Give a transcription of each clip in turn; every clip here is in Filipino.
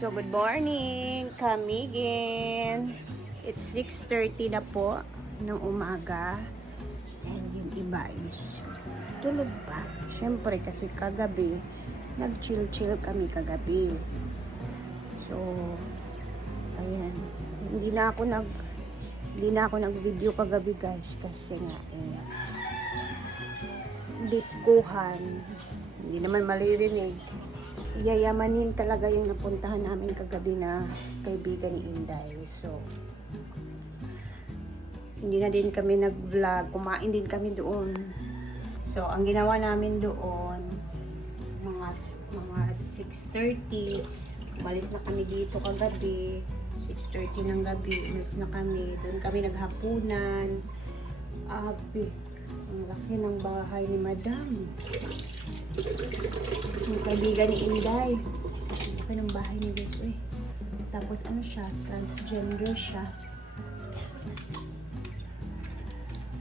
So, good morning, kamigin. It's 6:30 na po ng umaga. And yung iba is tulog pa. Siyempre, kasi kagabi, nag-chill-chill kami kagabi. So, ayan. Hindi na ako nag-video kagabi, guys, kasi nga, diskuhan. Hindi naman maririnig. Yayamanin talaga yung napuntahan namin kagabi na kaibigan ni Inday. So, hindi na din kami nag-vlog. Kumain din kami doon. So, ang ginawa namin doon, mga 6:30. Umalis na kami dito kagabi. 6:30 ng gabi. Umalis na kami. Doon kami naghapunan. Abi, ang laki ng bahay ni Madam. Yung kaibigan ni Inday. Ang laki ng bahay ni guys. Tapos ano siya? Transgender siya.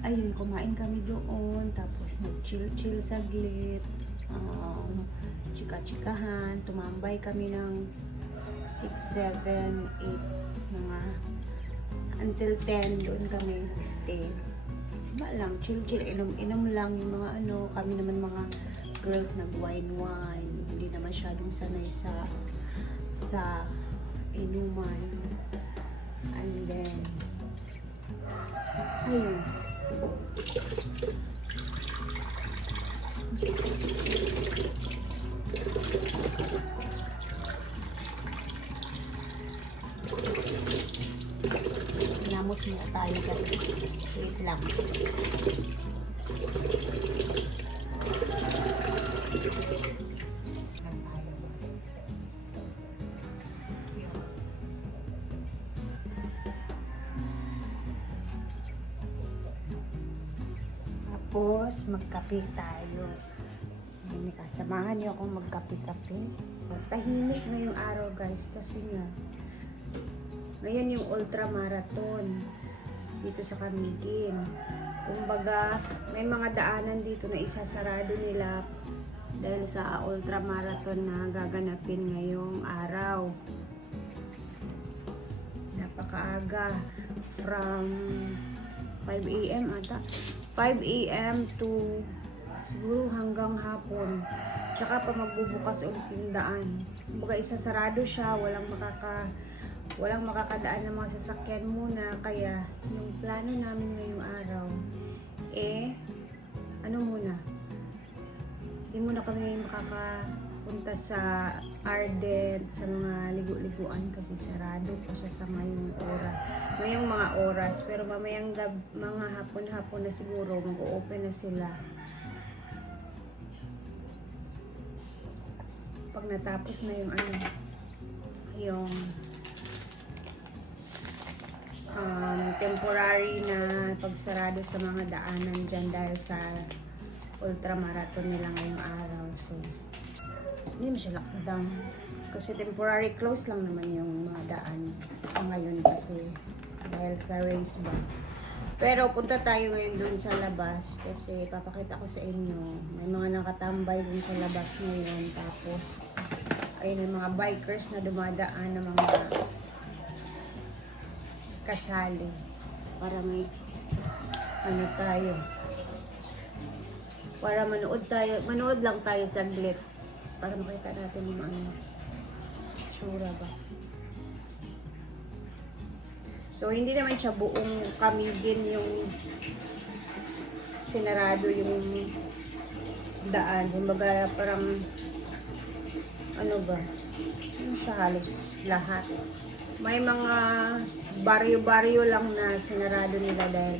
Ayun, kumain kami doon. Tapos nag-chill-chill saglit. Chika-chikahan. Tumambay kami ng 6, 7, 8. Mga until 10 doon kami stay. Ba lang, chill-chill. Inom-inom lang yung mga kami naman mga girls nag-wine-wine. Hindi na masyadong sanay sa inuman. And then, ayun. Pinamos muna tayo guys. Wait lang. Tapos, magkape tayo. Samahan niyo akong magkape-kape. Tahimik ngayong araw guys kasi nga ngayon yung ultramarathon dito sa Camiguin. Kumbaga, may mga daanan dito na isasarado nila dahil sa ultramarathon na gaganapin ngayong araw. Napakaaga from 5 AM ata. 5 AM to siguro hanggang hapon. Tsaka pa magbubukas ulit yung daan. Kumbaga isasarado siya, walang makakadaan ng mga sasakyan muna. Kaya yung plano namin ngayong araw hindi muna kami makakapunta sa Ardent, sa mga ligo-liguan kasi sarado pa siya sa ngayong mga oras. Pero mamayang mga hapon-hapon na siguro mag-open na sila. Pag natapos na yung temporary na pagsarado sa mga daanan dyan dahil sa ultramarathon nila ngayong araw. So, hindi mo siya lockdown. Kasi temporary close lang naman yung mga daan sa ngayon kasi dahil sa race ba. Pero punta tayo ngayon dun sa labas kasi papakita ko sa inyo. May mga nakatambay dun sa labas ngayon. Tapos, ayun yung mga bikers na dumadaan ng mga kasali para may tayo para manood lang tayo saglit para makita natin yung tsura ba. So hindi naman siya buong Camiguin yung sinarado yung daan, kumbaga parang sa halos lahat. May mga baryo-baryo lang na sinarado nila dahil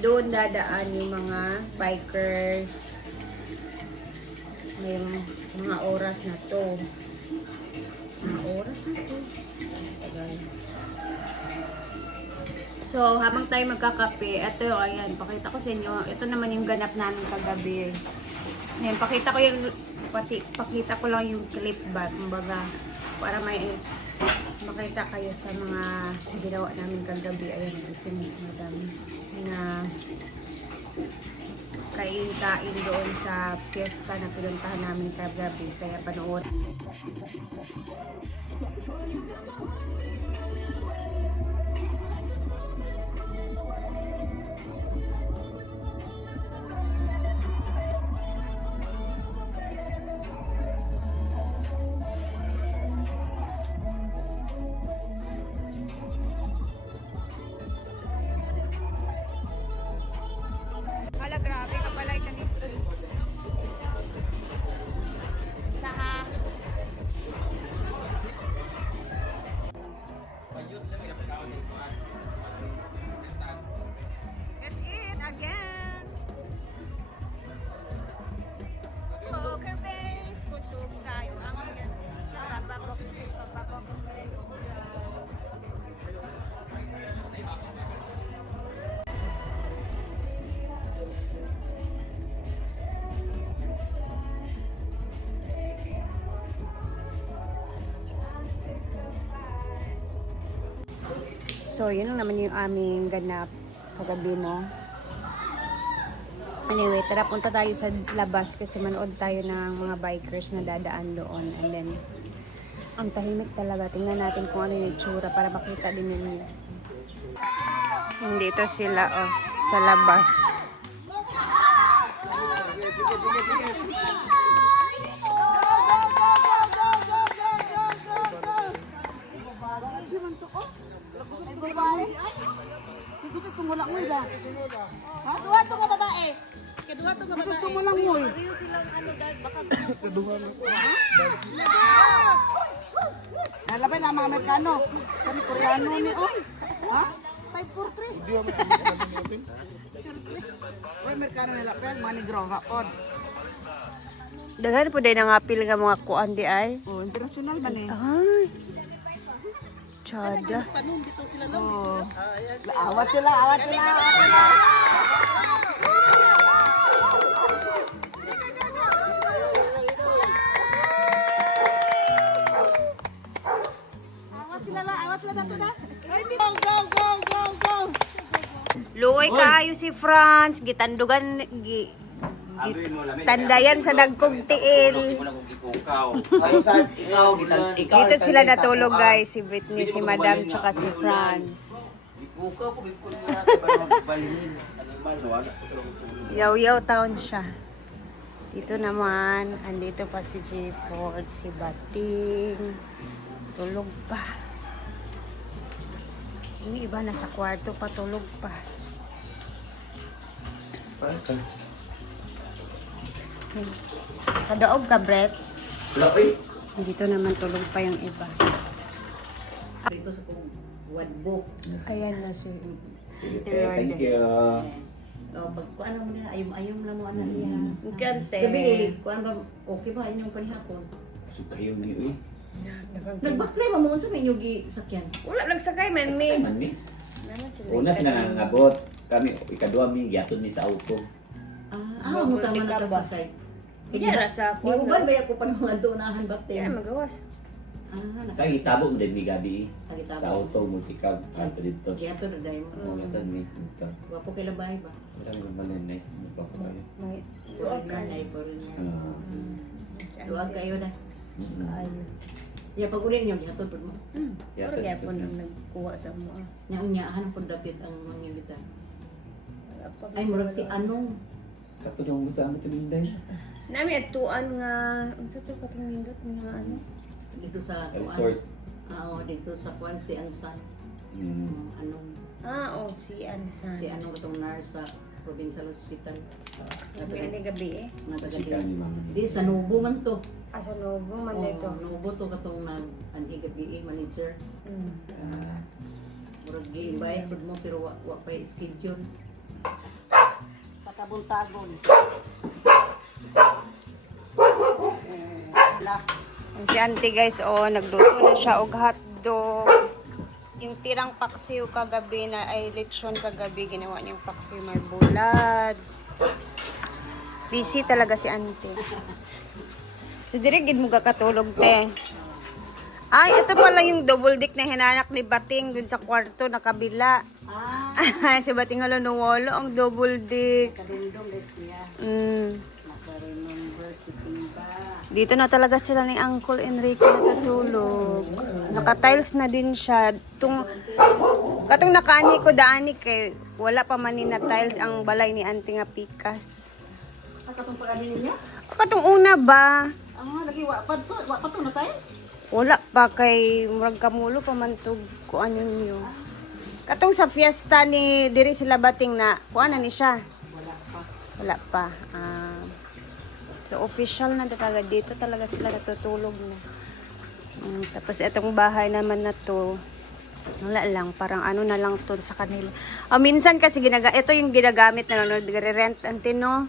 doon dadaan yung mga bikers. May mga oras na to. So, habang tayo magkakape, ito, ayan, pakita ko sa inyo. Ito naman yung ganap namin kagabi. Ayan, pakita ko lang yung clip ba, kumbaga, para may makita kayo sa mga ginawa namin kagabi. Ayan, kasi Madam na kain doon sa fiesta na pinuntahan namin kagabi. Kaya panood. Hala, grabe ka pala ka nito. Saha. Let's eat again. Poker face. Kusog tayo. Ang yan. Poker face. Poker face. So, yun lang naman yung aming ganap kagabi mo. Anyway, tara punta tayo sa labas kasi manood tayo ng mga bikers na dadaan doon. And then, ang tahimik talaga. Tingnan natin kung ano yung itsura para makita din ninyo. Dito sila, oh, sa labas. Gusto ko mo lang mo ba? Ha? Duwa to nga babae. Kedua to nga babae. Gusto mo lang mo. Kedua lang. Nalabay na mga Amerikano. Kami Koreano ni oh. Ha? 543. Di mo natin. Oy Amerikano nila pero mga negro nga pod. Daghan po din ang apil nga mga kuan di ay. Oh, international man eh. Ay. Tsada. Oh. Awat sila, awat sila, awat sila. Awat sila dito na. Go, go, go, go, go. Luoy kaayo si Franz, gitandugan tandayan sa dagkog tiil. Dito sila natulog guys, si Britney, si Madam, tsaka si Franz. Yaw-yaw town siya. Dito naman, andito pa si J. Ford, si Bating. Tulog pa. Yung iba nasa kwarto pa, tulog pa. Kadaog ka, Brett? Wala, oy. Dito naman tulog pa yung iba. Dito sa kong wadbook. Ayan na si Thank you. Oh, pag kuan mo nila ayom lang mo ana niya. Gante. Gabi, kuan ba okay ba inyong panihapon? So kayo ni uy. Nagbaklay mo unsa may inyong gisakyan? Wala nagsakay man Kasi man ni. Una sila nangabot. Kami ikadua mi giatod mi sa auto. Mo tama na kasakay. Iya, sa Di uban ba ako pa nang adunahan ba Yan, magawas. Sa gitabog din mi gabi Gitabog. sa auto multicab ato dito. Giato na dahil Oh, yatod mi. Ito. Wapo kay labay ba? Wala naman pala nice mo pa ko kayo. May Duag kayo po rin. Duag kayo na. ayun. Ya pag uli niyo gihatod pud mo. Pero kaya po nang nagkuha sa mo. Nya unyahan pud dapit ang mangilitan. Ay murag si Anong. Kato yung gusto mo tuminday. Nami atuan nga, unsa to katong nindot nga ano? Dito sa Resort. Oo, dito sa kuan si Ansan. Anong Ah, oh, si Ansan. si Anong katong nurse sa Provincial Hospital. Gabi ani gabi eh. Chika ni mama. Di sa Nubo man to. Asa Novo man Oo, dito. Nubo to katong nag anhi gabi manager. Murag gi-invite pud mo pero wa pa schedule. Patabon-tabon. Ang si auntie guys, oh, nagluto na siya og hotdog. Yung tirang paksiw kagabi na ay lechon kagabi, ginawa niyang paksiw may bulad. Busy talaga si auntie. So dire gid mo kakatulog te. Ay, ito pala yung double deck na hinanak ni Bating dun sa kwarto na kabila. Ah, Si Batingalo no walo ang double deck. Kadindong guys niya. Naka-remember si Timba. Dito na talaga sila ni Uncle Enrique natutulog. Naka-tiles na din siya. Katong nakaani ko daani kay wala pa man ni na tiles ang balay ni Auntie nga pikas. Katong pag-ani niya? Katong una ba? Lagi wapad to na tayo. Wala pa kay murag kamulo pa man tug kuan niyo. Katong sa fiesta ni diri sila Bating na kuan na ni siya. Wala pa. So official na talaga dito talaga sila natutulog na. Tapos itong bahay naman na to wala lang, parang ano na lang to sa kanila. Minsan kasi ito yung ginagamit na nag-rent antino.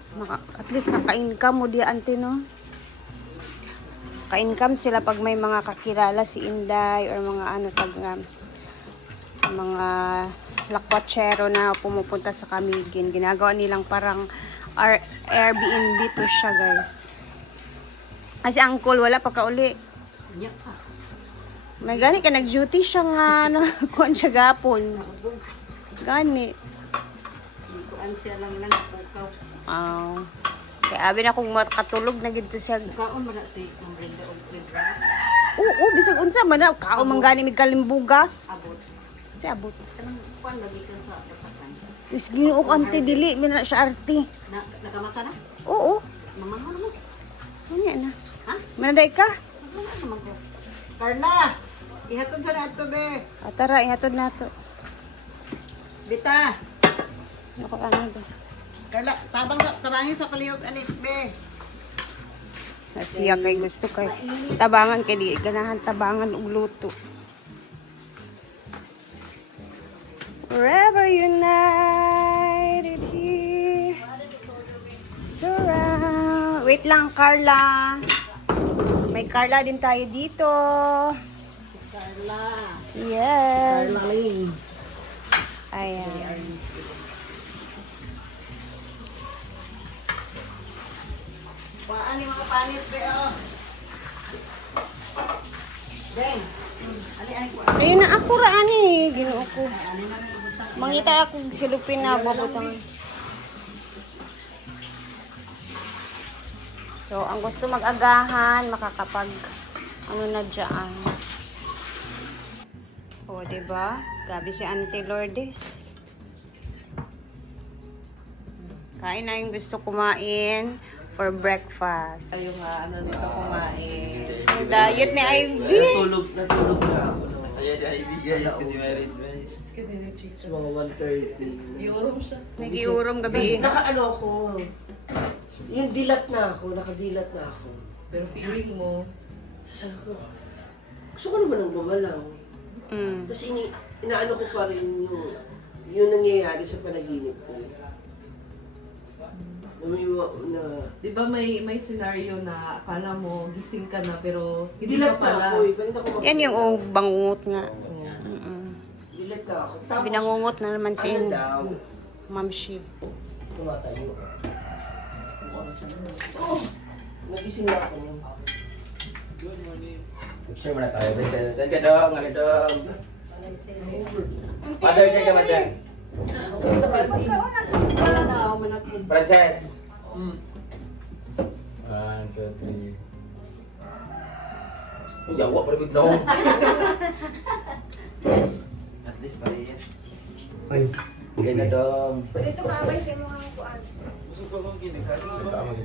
At least naka-income mo di antino. Ka-income sila pag may mga kakilala si Inday or mga ano tag mga lakwatsero na pumupunta sa Camiguin. Ginagawa nilang parang Airbnb to siya, guys. Kasi Uncle wala pa kauli. May gani ka nag-duty siya nga kuan siya gapon. Gani. Kuan siya lang nagpukaw. Kaya abi na kung makatulog na gid siya. Kaon man na si Brenda og Brenda. Oo, bisag unsa man na kaon man gani mig kalimbugas. Abot. Siya abot. Kanang kuan lagi kan sa pasakan. Is Ginoo ante dili mi na siya arte. Nakamata na? Oo. Mamang mo. Ano na? Ha? Manaday ka? Carla, ihatod ka na ito, be. Tara, ihatod na to. Bita. Ako ano ba? Carla, tabangin sa kaliyog, anik, be. Siya kay gusto kay tabangan kay di ganahan tabangan og luto. Forever united here. Surround. Wait lang, Carla. May Carla din tayo dito. Carla. Yes. Carla. Ayan. Waan yung mga panit, be, oh. Beng. Ani ko. Ayun na ako raani, Ginoo ko. Mangita ako silupin na babutang. So, ang gusto mag-agahan, makakapag ano na diyan. O, diba? Gabi si Auntie Lourdes. Kain na yung gusto kumain for breakfast. Yung ano nito kumain. Ang diet ni Ivy. Natulog na ako. Kaya si Ivy guys, kasi married guys. Mga 1:30. Iurom siya. Nag-iurong gabi. Nakaano ako. Yung dilat na ako, nakadilat na ako. Pero feeling mo, Sabi ko, gusto ko naman ng gumalaw. Kasi inaano ko pa rin yung nangyayari sa panaginip ko. Di ba may scenario na akala mo gising ka na pero hindi Dilat ka na pala. ako eh. Pwede na ako Yan yung bangungot nga. Dilat na ako. Tapos, Binangungot na naman si ano daw? Ma'am Shi. Tumatayo. Oh! Nagising na ako. Picture muna tayo. Dan ka dong, ano dong. Mother, check ka mother. Princess. 1, 2, 3. Jawa pa rin no. At least pa rin. Ganda dong. Dito ka abay sa mga kuan.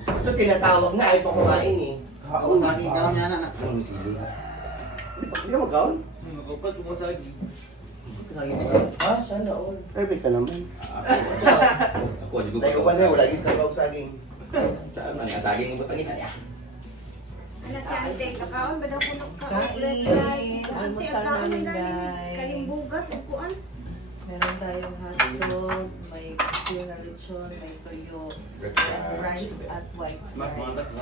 Ito tinatawag na ay pa kumain eh. Kaon, nakikaw niya na. Ang sili. Hindi ka magkaon? Kapag kumasagi. Ah, sana all. Perfect ka naman. Ako aja buka. Tayo pa na, wala yung trabaho saging. Saan man asaging mo pangita ya. Ano si Ante, kakaon ba daw kuno ka? Almusal namin, guys. Kalimbugas o kuan? Meron tayong hotdog, may siyo na lechon, may toyo, and rice at white rice.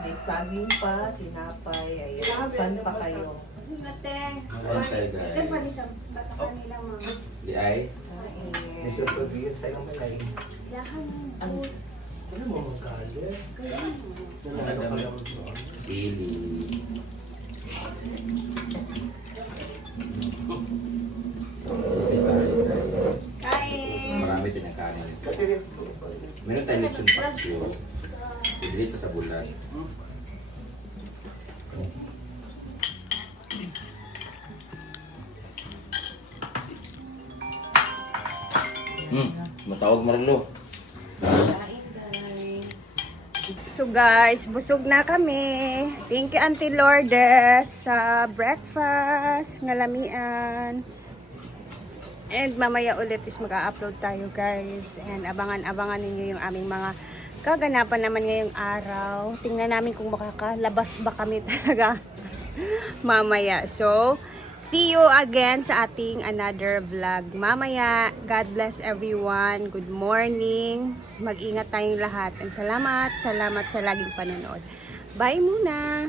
May saging pa, tinapay, ayan. Saan pa kayo? Ate. Ayan tayo guys. Ate pa di sa basa kanila mga. Di ay. Kain. May surprise tayo ng malay. Lahan. Ang Ano mo magkali? Ano ka lang? Sili. Sili tayo guys. Kain. connection pack ko. Dito sa bulan. Matawag Marlo. So guys, busog na kami. Thank you Auntie Lourdes sa breakfast, ngalamian. And mamaya ulit is mag-upload tayo guys. And abangan-abangan ninyo yung aming mga kaganapan naman ngayong araw. Tingnan namin kung makakalabas ba kami talaga mamaya. So, see you again sa ating another vlog mamaya. God bless everyone. Good morning. Mag-ingat tayong lahat. And salamat sa laging panonood. Bye muna!